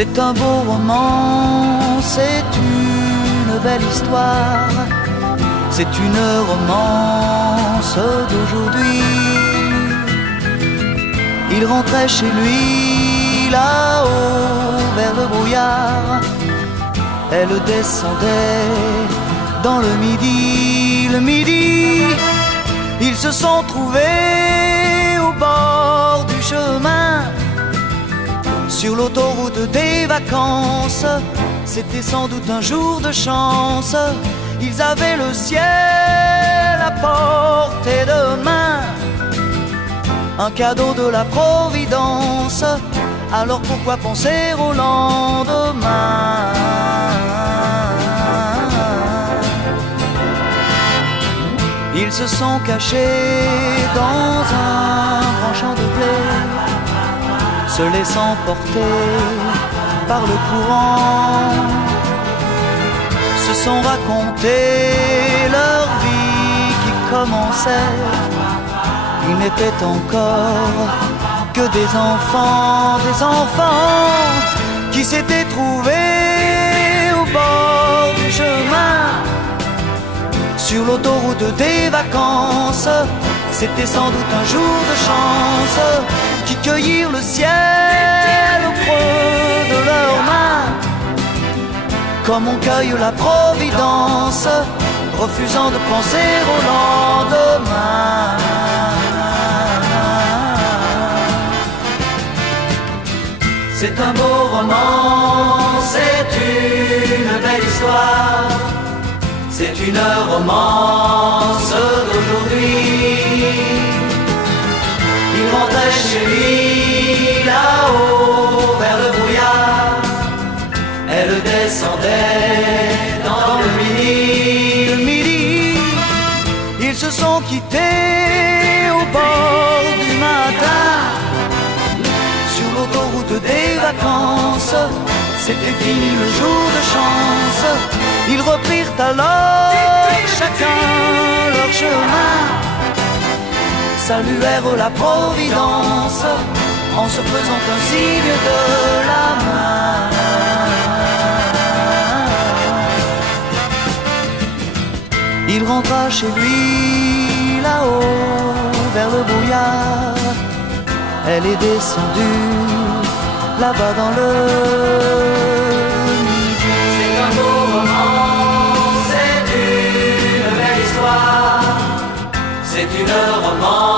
C'est un beau roman, c'est une belle histoire, c'est une romance d'aujourd'hui. Il rentrait chez lui là-haut vers le brouillard, elle descendait dans le midi. Le midi, ils se sont trouvés au bord du chemin, sur l'autoroute des vacances. C'était sans doute un jour de chance, ils avaient le ciel à portée de main, un cadeau de la Providence. Alors pourquoi penser au lendemain? Ils se sont cachés dans un grand champ de blé, se laissant porter par le courant, se sont raconté leur vie qui commençait. Ils n'étaient encore que des enfants qui s'étaient trouvés au bord du chemin, sur l'autoroute des vacances. C'était sans doute un jour de chance, qui cueillirent le ciel au creux de leurs mains, comme on cueille la Providence, refusant de penser au lendemain. C'est un beau roman, c'est une belle histoire, c'est une romance d'aujourd'hui. Il rentrait chez lui là-haut vers le brouillard, elle descendait dans le midi. Le midi, ils se sont quittés au bord du matin, sur l'autoroute des vacances. C'était fini le jour de chance. Ils reprirent alors chacun leur chemin, saluèrent la Providence en se faisant un signe de la main. Il rentra chez lui là-haut vers le brouillard, elle est descendue là-bas dans le midi. C'est un beau roman, c'est une belle histoire, c'est une romance